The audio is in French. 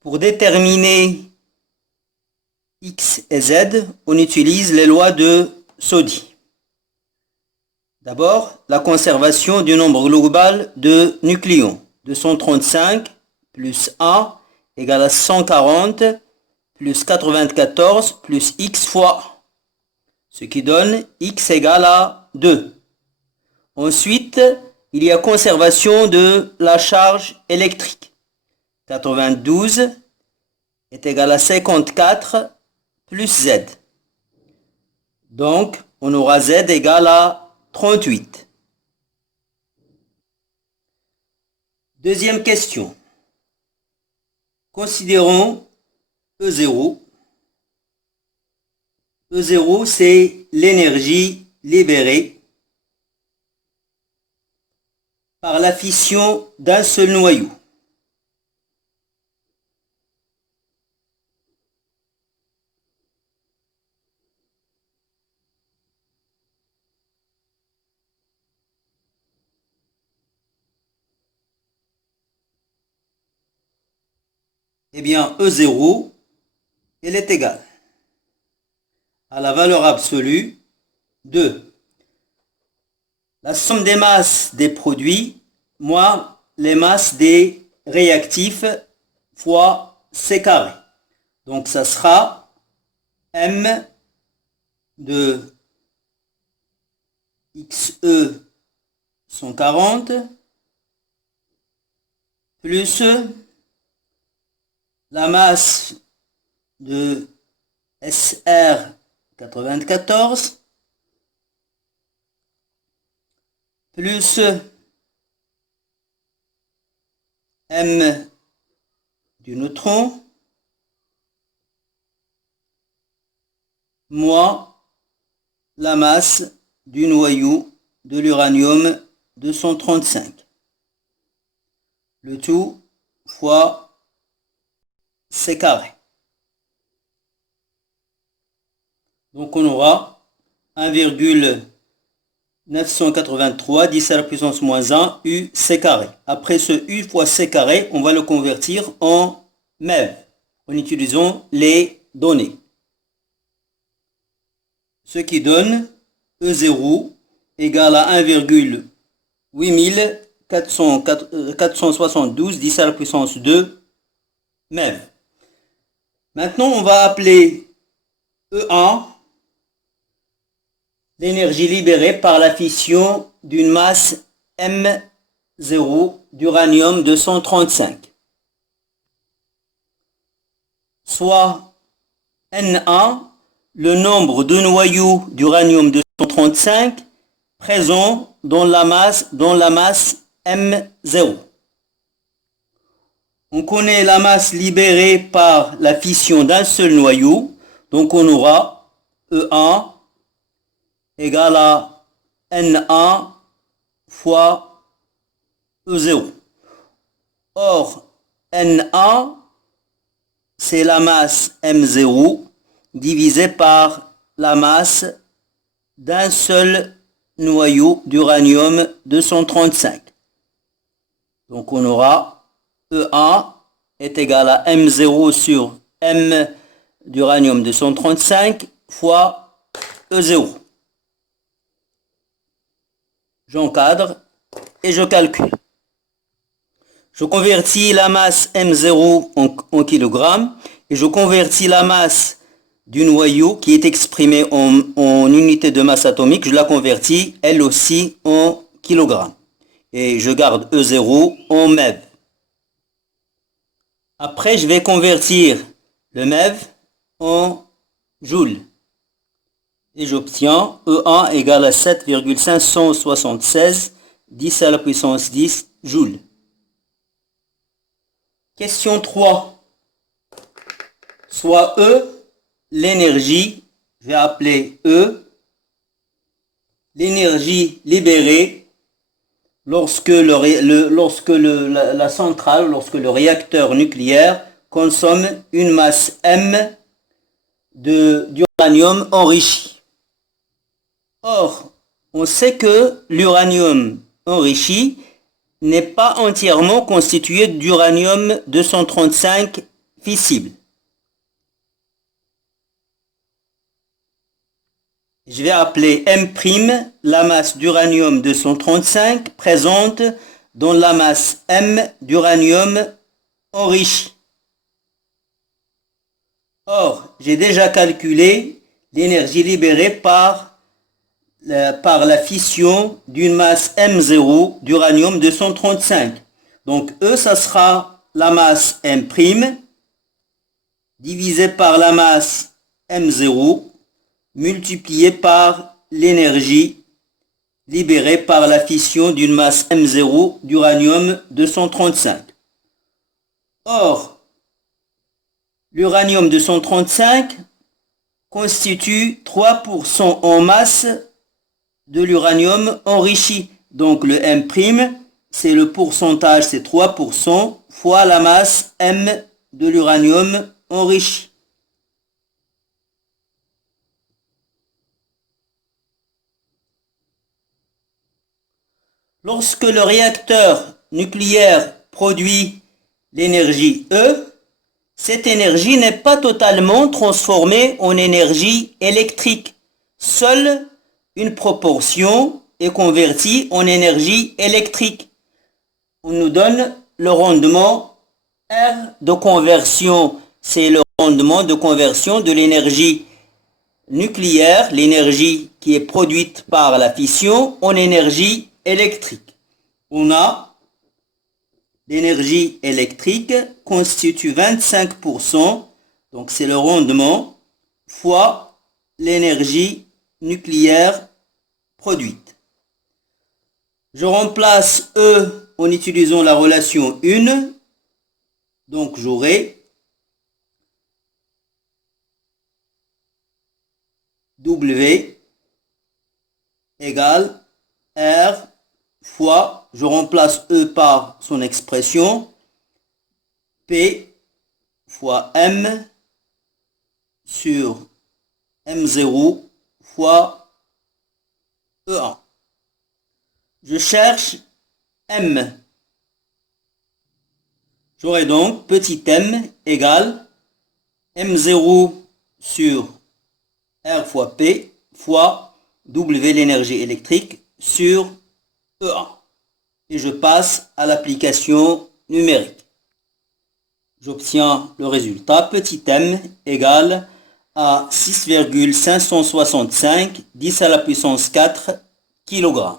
Pour déterminer X et Z, on utilise les lois de Soddy. D'abord, la conservation du nombre global de nucléons. 235 plus A égale à 140 plus 94 plus X fois A, ce qui donne X égale à 2. Ensuite, il y a conservation de la charge électrique. 92 est égal à 54 plus Z. Donc, on aura Z égale à 38. Deuxième question. Considérons E0. E0, c'est l'énergie libérée par la fission d'un seul noyau. Eh bien, E0, elle est égale à la valeur absolue de la somme des masses des produits moins les masses des réactifs fois C carré. Donc, ça sera M de XE 140 plus la masse de SR 94 plus M du neutron moins la masse du noyau de l'uranium 235. Le tout fois C carré. Donc on aura 1,983 10 à la puissance moins 1 U C carré. Après ce U fois C carré, on va le convertir en MeV en utilisant les données. Ce qui donne E0 égale à 1,8472 10 à la puissance 2 MeV. Maintenant, on va appeler E1 l'énergie libérée par la fission d'une masse M0 d'uranium 235, soit Na, le nombre de noyaux d'uranium 235 présents dans la masse M0. On connaît la masse libérée par la fission d'un seul noyau, donc on aura E1 égale à Na fois E0. Or, Na, c'est la masse M0 divisée par la masse d'un seul noyau d'uranium 235. Donc on aura E1 est égal à M0 sur M d'uranium 235 fois E0. J'encadre et je calcule. Je convertis la masse M0 en kilogrammes et je convertis la masse du noyau qui est exprimée en unité de masse atomique, je la convertis elle aussi en kilogrammes. Et je garde E0 en MeV. Après, je vais convertir le MeV en joules. Et j'obtiens E1 égale à 7,576 10 à la puissance 10 joules. Question 3. Soit E, l'énergie, je vais appeler E, l'énergie libérée lorsque, la centrale, lorsque le réacteur nucléaire consomme une masse M d'uranium enrichi. Or, on sait que l'uranium enrichi n'est pas entièrement constitué d'uranium 235 fissible. Je vais appeler M' la masse d'uranium 235 présente dans la masse M d'uranium enrichi. Or, j'ai déjà calculé l'énergie libérée par la fission d'une masse M0 d'uranium 235. Donc E, ça sera la masse M' divisé par la masse M0 multiplié par l'énergie libérée par la fission d'une masse M0 d'uranium 235. Or, l'uranium 235 constitue 3% en masse de l'uranium enrichi. Donc le M', c'est le pourcentage, c'est 3% fois la masse M de l'uranium enrichi. Lorsque le réacteur nucléaire produit l'énergie E, cette énergie n'est pas totalement transformée en énergie électrique. Seule une proportion est convertie en énergie électrique. On nous donne le rendement R de conversion. C'est le rendement de conversion de l'énergie nucléaire, l'énergie qui est produite par la fission, en énergie électrique. On a l'énergie électrique constitue 25%, donc c'est le rendement, fois l'énergie nucléaire produite. Je remplace E en utilisant la relation 1, donc j'aurai W égale R fois, je remplace E par son expression, P fois M sur M0 fois E1. Je cherche M. J'aurai donc petit m égale M0 sur R fois P fois W l'énergie électrique sur E1. Et je passe à l'application numérique. J'obtiens le résultat petit m égale à 6,565 10 à la puissance 4 kg.